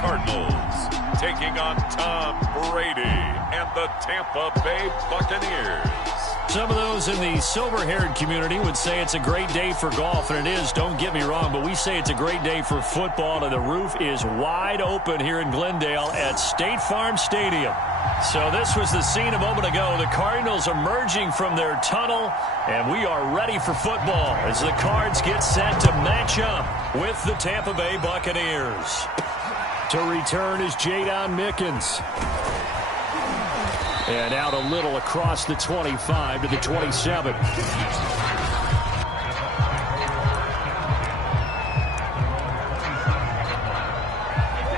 Cardinals, taking on Tom Brady and the Tampa Bay Buccaneers. Some of those in the silver-haired community would say it's a great day for golf, and it is, don't get me wrong, but we say it's a great day for football, and the roof is wide open here in Glendale at State Farm Stadium. So this was the scene a moment ago. The Cardinals emerging from their tunnel, and we are ready for football as the Cards get set to match up with the Tampa Bay Buccaneers. To return is Jadon Mickens. And out a little across the 25 to the 27.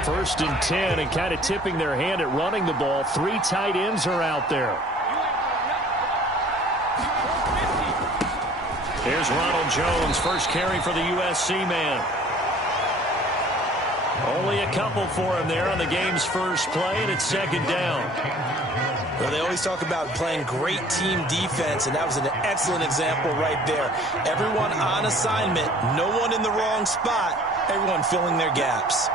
First and 10, and kind of tipping their hand at running the ball. 3 tight ends are out there. Here's Ronald Jones, first carry for the USC man. Only a couple for him there on the game's first play, and it's second down. Well, they always talk about playing great team defense, and that was an excellent example right there. Everyone on assignment, no one in the wrong spot, everyone filling their gaps.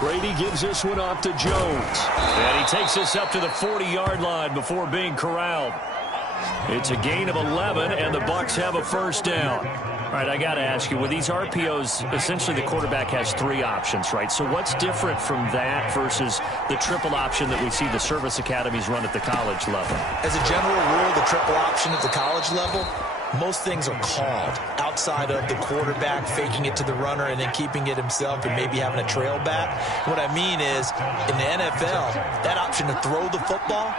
Brady gives this one off to Jones. And he takes this up to the 40-yard line before being corralled. It's a gain of 11, and the Bucs have a first down. All right, I got to ask you, with these RPOs, essentially the quarterback has 3 options, right? So what's different from that versus the triple option that we see the service academies run at the college level? As a general rule, the triple option at the college level, most things are called outside of the quarterback faking it to the runner and then keeping it himself and maybe having a trail back. What I mean is, in the NFL, that option to throw the football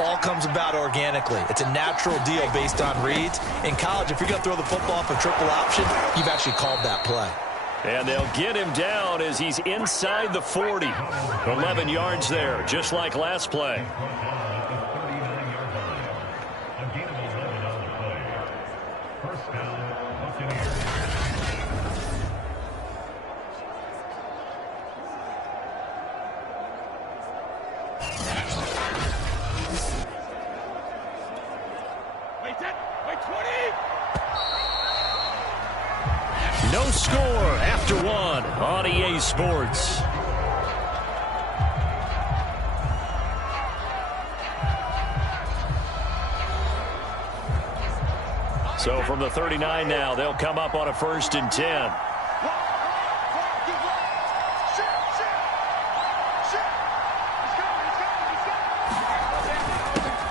all comes about organically. It's a natural deal based on reads. In college, if you're going to throw the football off a triple option, you've actually called that play. And they'll get him down as he's inside the 40. 11 yards there, just like last play. No score after 1 on EA Sports. So from the 39 now, they'll come up on a first and 10.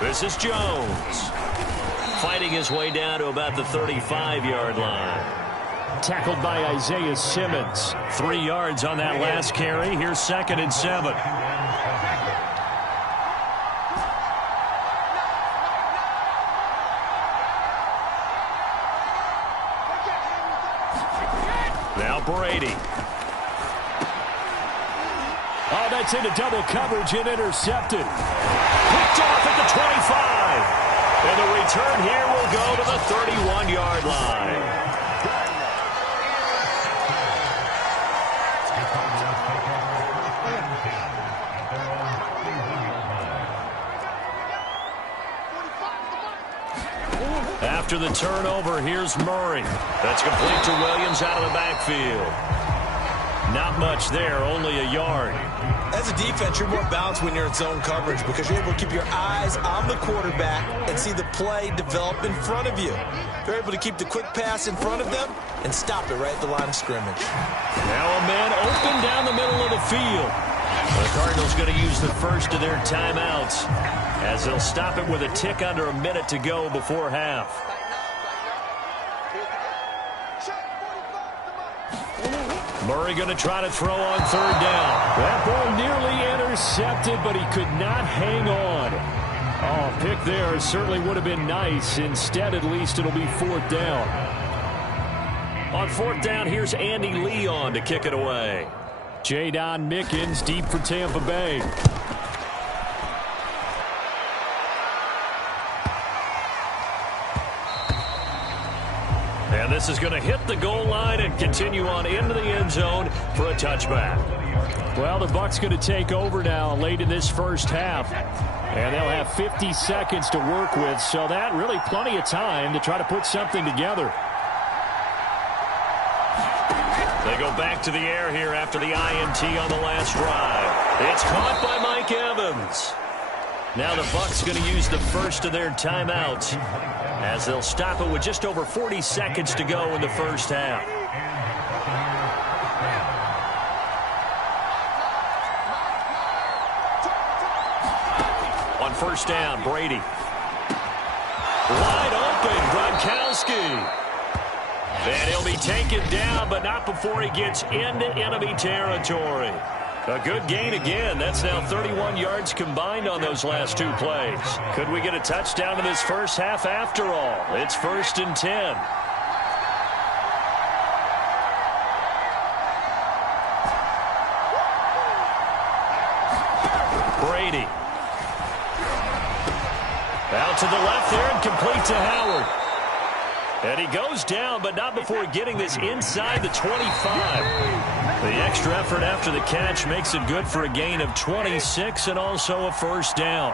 This is Jones. Fighting his way down to about the 35-yard line. Tackled by Isaiah Simmons. 3 yards on that last carry. Here's second and 7. Now Brady. Oh, that's into double coverage and intercepted. Picked off at the 25. And the return here will go to the 31-yard line. After the turnover, here's Murray. That's complete to Williams out of the backfield. Not much there, only a yard. As a defense, you're more balanced when you're in zone coverage because you're able to keep your eyes on the quarterback and see the play develop in front of you. You're able to keep the quick pass in front of them and stop it right at the line of scrimmage. Now a man open down the middle of the field. The Cardinals going to use the first of their timeouts as they'll stop it with a tick under a minute to go before half. Murray going to try to throw on third down. That ball nearly intercepted, but he could not hang on. Oh, pick there certainly would have been nice. Instead, at least it'll be fourth down. On fourth down, here's Andy Leon to kick it away. Jadon Mickens deep for Tampa Bay. And this is going to hit the goal line and continue on into the end zone for a touchback. Well, the Bucs going to take over now late in this first half. And they'll have 50 seconds to work with, so that really plenty of time to try to put something together. They go back to the air here after the INT on the last drive. It's caught by Mike Evans. Now the Bucs going to use the first of their timeouts as they'll stop it with just over 40 seconds to go in the first half. On first down, Brady. Wide open, Gronkowski. And he'll be taken down, but not before he gets into enemy territory. A good gain again. That's now 31 yards combined on those last two plays. Could we get a touchdown in this first half after all? It's 1st and 10. Brady. Out to the left there and complete to Howard. And he goes down, but not before getting this inside the 25. The extra effort after the catch makes it good for a gain of 26 and also a first down.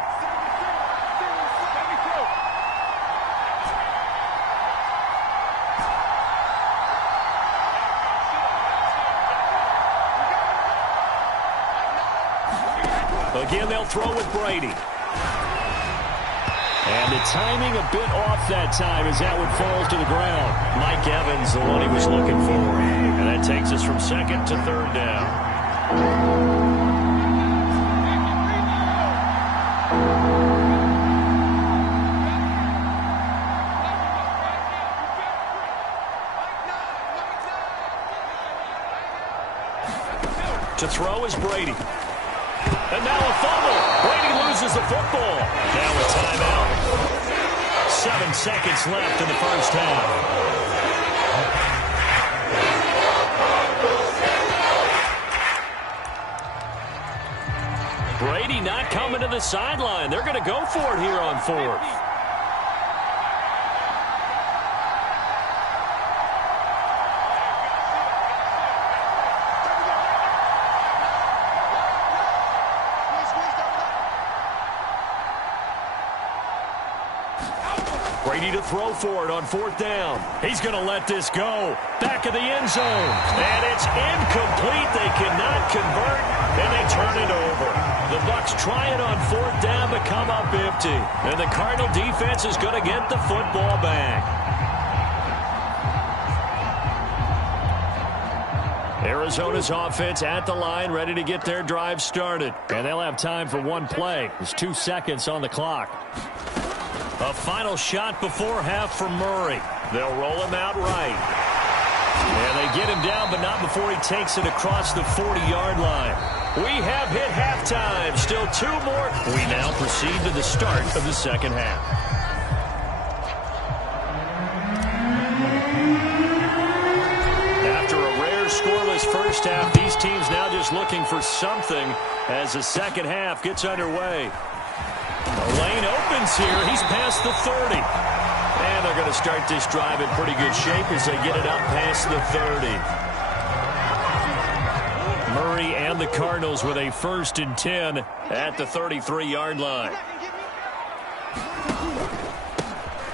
Again, they'll throw with Brady. And the timing a bit off that time as that one falls to the ground. Mike Evans, the one he was looking for. And that takes us from 2nd to 3rd down. To throw is Brady. And now a fumble. Brady loses the football. Now a timeout. 7 seconds left in the first half. Brady not coming to the sideline. They're going to go for it here on 4th. Brady to throw for it on 4th down. He's going to let this go. Back of the end zone. And it's incomplete. They cannot convert, and they turn it over. The Bucs try it on 4th down, but come up empty. And the Cardinal defense is going to get the football back. Arizona's offense at the line, ready to get their drive started. And they'll have time for one play. There's 2 seconds on the clock. A final shot before half for Murray. They'll roll him out right. And they get him down, but not before he takes it across the 40-yard line. We have hit halftime. Still 2 more. We now proceed to the start of the second half. After a rare scoreless first half, these teams now just looking for something as the second half gets underway. The lane opens here. He's past the 30. And they're going to start this drive in pretty good shape as they get it up past the 30. Murray and the Cardinals with a 1st and 10 at the 33-yard line.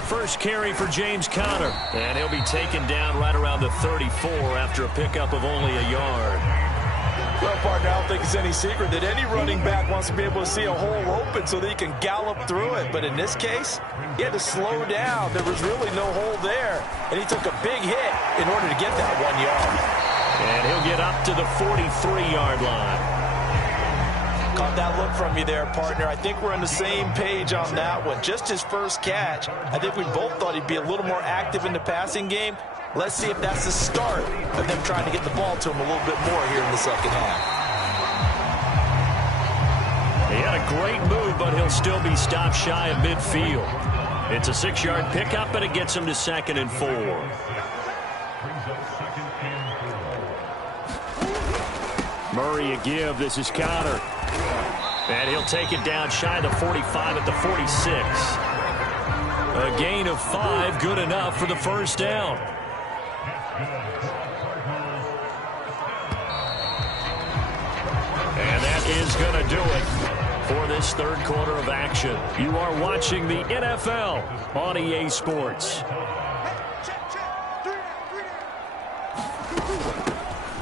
First carry for James Conner. And he'll be taken down right around the 34 after a pickup of only a yard. Well, partner, I don't think it's any secret that any running back wants to be able to see a hole open so that he can gallop through it. But in this case, he had to slow down. There was really no hole there. And he took a big hit in order to get that 1 yard. And he'll get up to the 43-yard line. Caught that look from you there, partner. I think we're on the same page on that one. Just his first catch. I think we both thought he'd be a little more active in the passing game. Let's see if that's the start of them trying to get the ball to him a little bit more here in the second half. He had a great move, but he'll still be stopped shy of midfield. It's a 6-yard pickup, but it gets him to 2nd and 4. Murray a give. This is Conner. And he'll take it down shy of the 45 at the 46. A gain of 5, good enough for the first down. And that is going to do it for this third quarter of action. You are watching the NFL on EA Sports.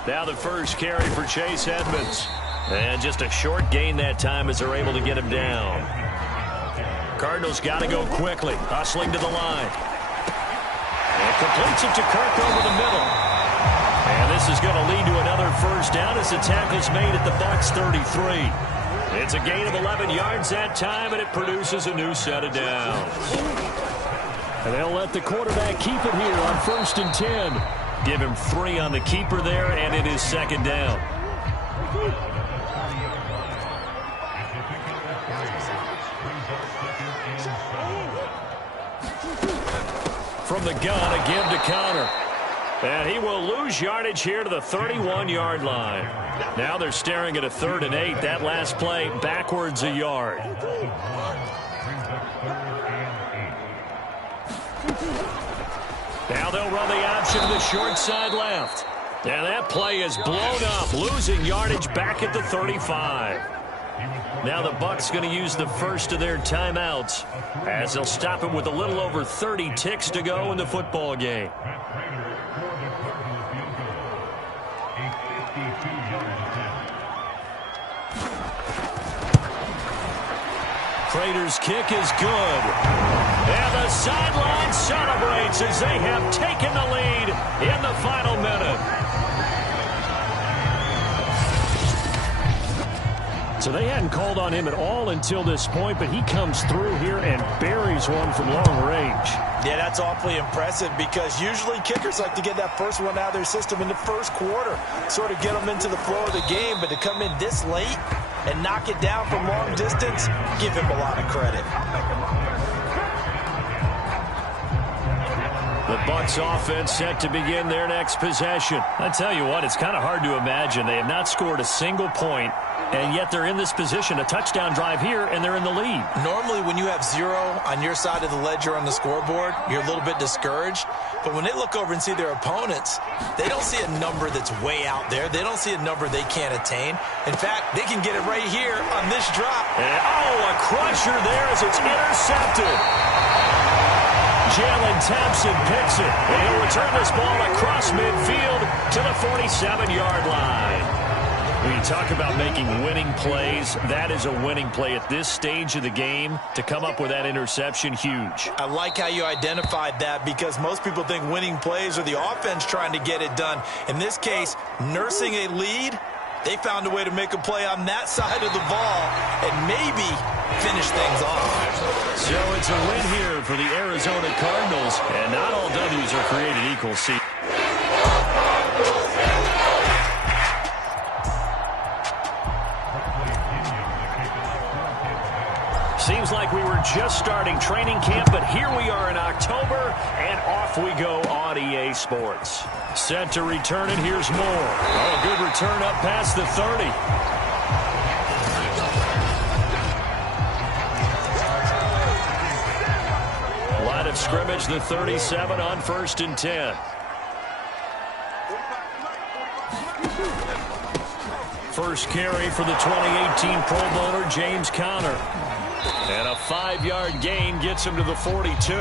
Now the first carry for Chase Edmonds. And just a short gain that time as they're able to get him down. Cardinals got to go quickly. Hustling to the line. And completes it to Kirk over the middle. And this is going to lead to another first down as the tackle's made at the Bucs 33. It's a gain of 11 yards that time, and it produces a new set of downs. And they'll let the quarterback keep it here on 1st and 10. Give him 3 on the keeper there, and it is second down. From the gun, a give to Connor. And he will lose yardage here to the 31-yard line. Now they're staring at a 3rd and 8. That last play backwards a yard. Now they'll run the option to the short side left. And that play is blown up, losing yardage back at the 35. Now the Bucs going to use the first of their timeouts as they'll stop him with a little over 30 ticks to go in the football game. Prater's kick is good. And the sideline celebrates as they have taken the lead in the final minute. So they hadn't called on him at all until this point, but he comes through here and buries one from long range. Yeah, that's awfully impressive because usually kickers like to get that first one out of their system in the first quarter, sort of get them into the flow of the game, but to come in this late and knock it down from long distance, give him a lot of credit. The Bucs offense set to begin their next possession. I tell you what, it's kind of hard to imagine. They have not scored a single point, and yet they're in this position, a touchdown drive here, and they're in the lead. Normally when you have 0 on your side of the ledger on the scoreboard, you're a little bit discouraged. But when they look over and see their opponents, they don't see a number that's way out there. They don't see a number they can't attain. In fact, they can get it right here on this drop. And, a crusher there as it's intercepted. Jalen Thompson picks it. And he'll return this ball across midfield to the 47-yard line. When you talk about making winning plays, that is a winning play at this stage of the game. To come up with that interception, huge. I like how you identified that because most people think winning plays are the offense trying to get it done. In this case, nursing a lead, they found a way to make a play on that side of the ball and maybe finish things off. So it's a win here for the Arizona Cardinals, and not all W's are created equal. See. Seems like we were just starting training camp, but here we are in October, and off we go on EA Sports. Set to return it, here's Moore. Oh, good return up past the 30. Line of scrimmage, the 37 on 1st and 10. First carry for the 2018 Pro Bowler, James Conner. And a 5-yard gain gets him to the 42.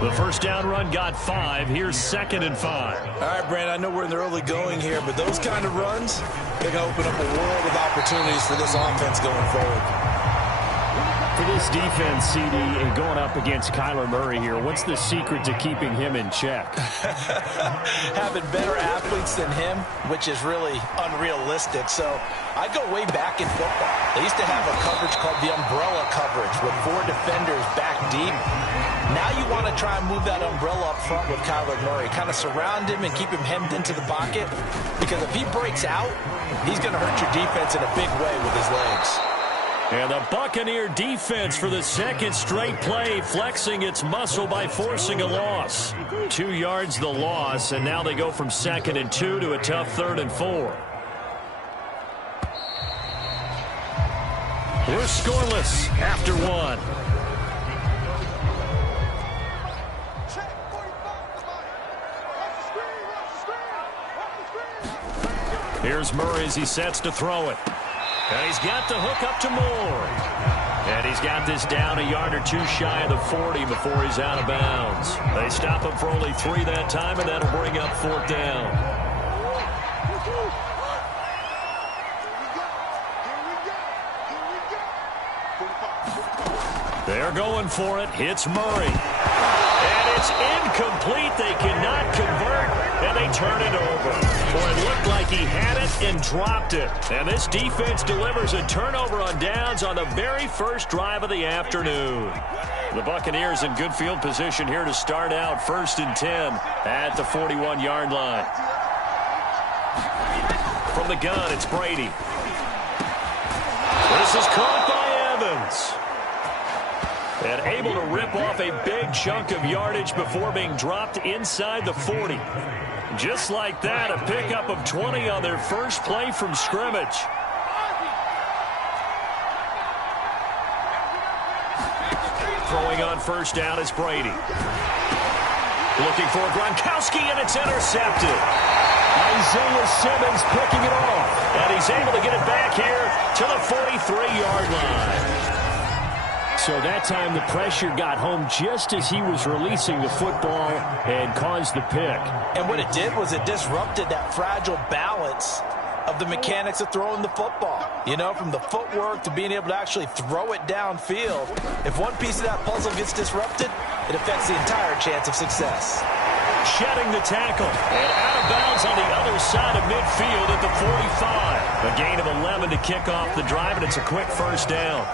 The first down run got 5. Here's 2nd and 5. All right, Brand, I know we're in the early going here, but those kind of runs, they can open up a world of opportunities for this offense going forward. For this defense, CD, and going up against Kyler Murray here, what's the secret to keeping him in check? Having better athletes than him, which is really unrealistic. So I go way back in football. They used to have a coverage called the umbrella coverage with 4 defenders back deep. Now you want to try and move that umbrella up front with Kyler Murray. Kind of surround him and keep him hemmed into the pocket. Because if he breaks out, he's going to hurt your defense in a big way with his legs. And the Buccaneer defense for the second straight play, flexing its muscle by forcing a loss. 2 yards the loss, and now they go from 2nd and 2 to a tough 3rd and 4. We're scoreless after 1. Here's Murray as he sets to throw it. And he's got the hook up to Moore. And he's got this down a yard or 2 shy of the 40 before he's out of bounds. They stop him for only 3 that time, and that'll bring up 4th down. They're going for it. Hits Murray. And it's incomplete. They cannot convert, and they turn it over. Boy, it looked like he had it and dropped it. And this defense delivers a turnover on downs on the very first drive of the afternoon. The Buccaneers in good field position here to start out 1st and 10 at the 41-yard line. From the gun, it's Brady. This is caught by Evans. And able to rip off a big chunk of yardage before being dropped inside the 40. Just like that, a pickup of 20 on their first play from scrimmage. Throwing on first down is Brady. Looking for Gronkowski, and it's intercepted. Isaiah Simmons picking it off. And he's able to get it back here to the 43-yard line. So that time the pressure got home just as he was releasing the football and caused the pick. And what it did was it disrupted that fragile balance of the mechanics of throwing the football. You know, from the footwork to being able to actually throw it downfield. If one piece of that puzzle gets disrupted, it affects the entire chance of success. Shedding the tackle. And out of bounds on the other side of midfield at the 45. A gain of 11 to kick off the drive, and it's a quick first down.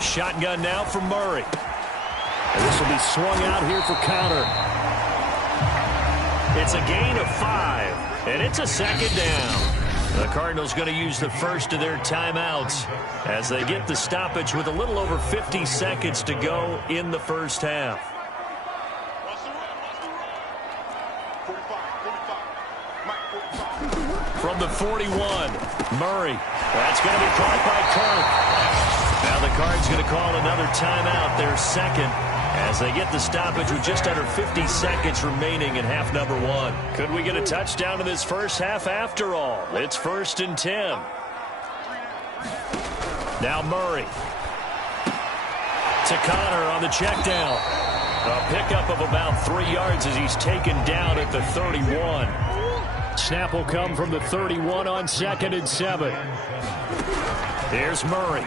Shotgun now from Murray. And this will be swung out here for counter. It's a gain of 5, and it's a second down. The Cardinals going to use the first of their timeouts as they get the stoppage with a little over 50 seconds to go in the first half. From the 41, Murray. That's going to be caught by Kirk. Now the Cards going to call another timeout, their second, as they get the stoppage with just under 50 seconds remaining in half number 1. Could we get a touchdown in this first half after all? It's 1st and 10. Now Murray. To Connor on the check down. A pickup of about 3 yards as he's taken down at the 31. Snap will come from the 31 on 2nd and 7. Here's Murray.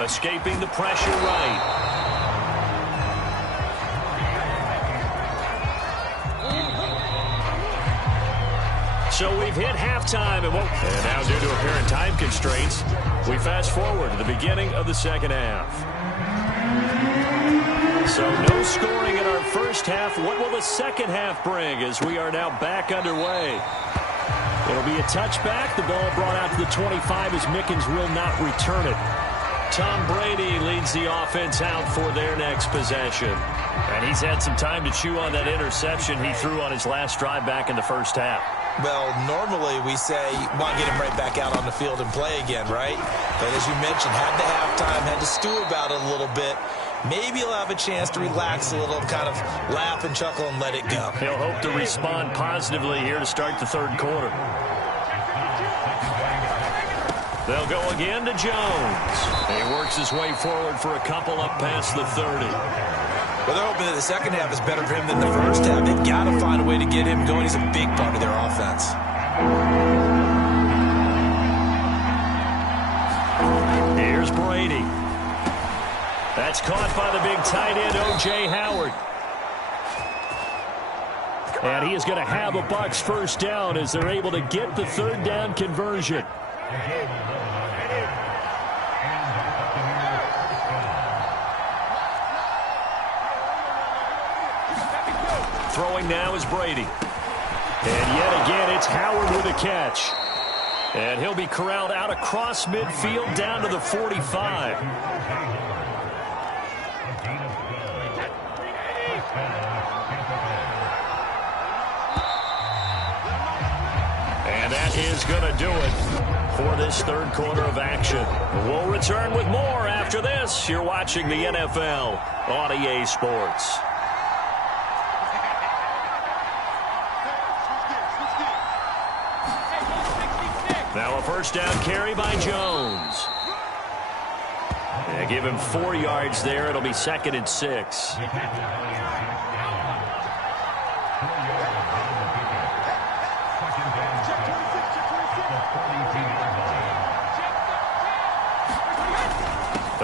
Escaping the pressure right. So we've hit halftime, and now due to apparent time constraints, we fast forward to the beginning of the second half. So no scoring in our first half. What will the second half bring as we are now back underway? It'll be a touchback. The ball brought out to the 25 as Mickens will not return it. Tom Brady leads the offense out for their next possession. And he's had some time to chew on that interception he threw on his last drive back in the first half. Well, normally we say, want to get him right back out on the field and play again, right? But as you mentioned, had the halftime, had to stew about it a little bit. Maybe he'll have a chance to relax a little, kind of laugh and chuckle and let it go. He'll hope to respond positively here to start the third quarter. They'll go again to Jones. He works his way forward for a couple up past the 30. Well, they're hoping that the second half is better for him than the first half. They've got to find a way to get him going. He's a big part of their offense. Here's Brady. That's caught by the big tight end, O.J. Howard. And he is going to have a Bucs first down as they're able to get the third down conversion. Throwing now is Brady. And yet again, it's Howard with a catch. And he'll be corralled out across midfield down to the 45. And that is going to do it for this third quarter of action. We'll return with more after this. You're watching the NFL on EA Sports. Now a first down carry by Jones. They give him 4 yards there. It'll be 2nd and 6.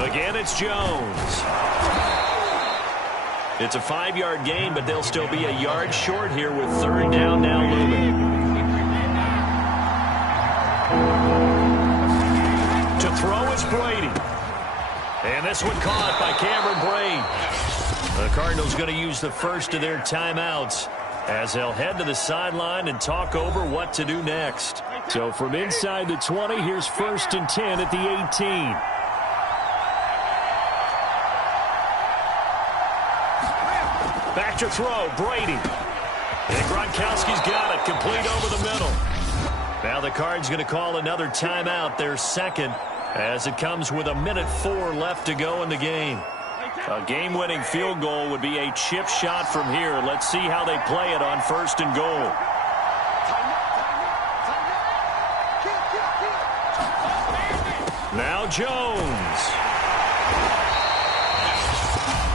Again, it's Jones. It's a 5-yard gain, but they'll still be a yard short here with third down now looming. To throw is Brady. And this one caught by Cameron Brate. The Cardinals going to use the first of their timeouts as they'll head to the sideline and talk over what to do next. So from inside the 20, here's 1st and 10 at the 18. Back to throw, Brady. And Gronkowski's got it, complete over the middle. Now the Cards going to call another timeout, their second, as it comes with 1:04 left to go in the game. A game-winning field goal would be a chip shot from here. Let's see how they play it on 1st and goal. Now Jones.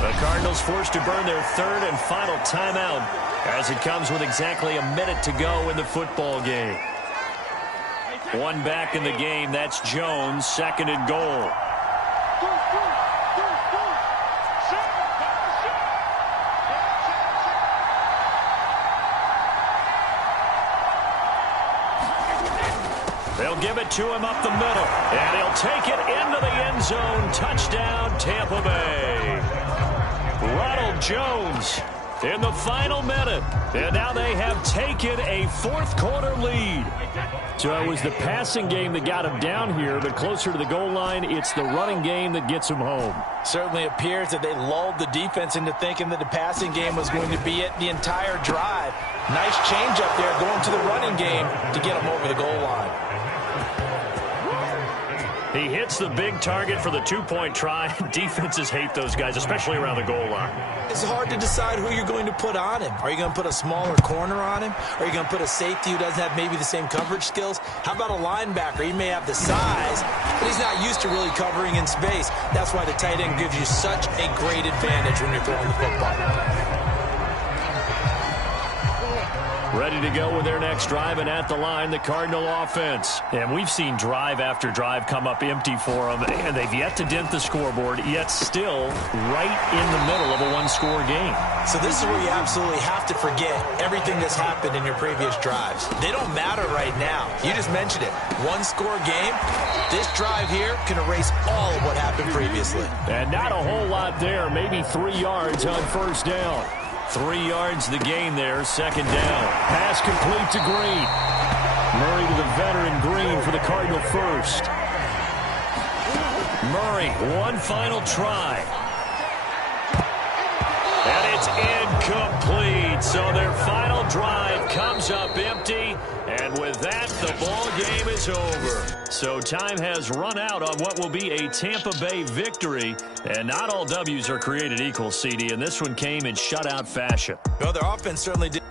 The Cardinals forced to burn their third and final timeout as it comes with exactly a minute to go in the football game. One back in the game, that's Jones, 2nd and goal. They'll give it to him up the middle, and he'll take it into the end zone. Touchdown, Tampa Bay. Ronald Jones in the final minute, and now they have taken a fourth-quarter lead. So it was the passing game that got him down here, but closer to the goal line, it's the running game that gets him home. Certainly appears that they lulled the defense into thinking that the passing game was going to be it the entire drive. Nice change up there going to the running game to get him over the goal line. He hits the big target for the two-point try. Defenses hate those guys, especially around the goal line. It's hard to decide who you're going to put on him. Are you going to put a smaller corner on him? Are you going to put a safety who doesn't have maybe the same coverage skills? How about a linebacker? He may have the size, but he's not used to really covering in space. That's why the tight end gives you such a great advantage when you're throwing the football. Ready to go with their next drive, and at the line, the Cardinal offense. And we've seen drive after drive come up empty for them, and they've yet to dent the scoreboard, yet still right in the middle of a one-score game. So this is where you absolutely have to forget everything that's happened in your previous drives. They don't matter right now. You just mentioned it. One-score game. This drive here can erase all of what happened previously. And not a whole lot there, maybe 3 yards on 1st down. 3 yards the gain there, 2nd down. Pass complete to Green. Murray to the veteran Green for the Cardinal first. Murray, one final try. And it's incomplete. So their final drive comes up empty. And with that, the ball game is over. So time has run out on what will be a Tampa Bay victory. And not all W's are created equal, CD, and this one came in shutout fashion. Well, their offense certainly did.